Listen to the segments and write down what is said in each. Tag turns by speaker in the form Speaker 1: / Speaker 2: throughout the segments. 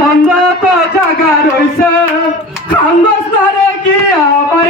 Speaker 1: বন্ধ তো জাগা রয়েছে খাঙ্গস না কি আমার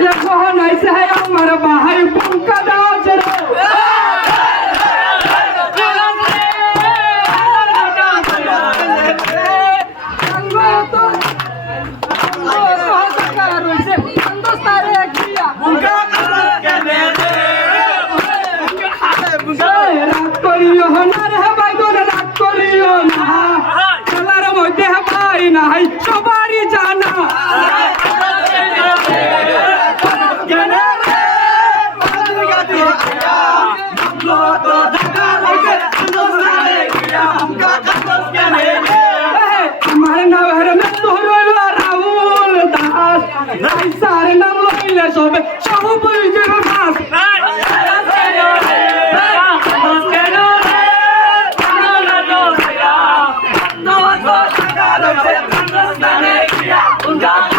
Speaker 1: ये बाहर সারে নাম লইলে সবে সহপরিচয় মাছ Yeah.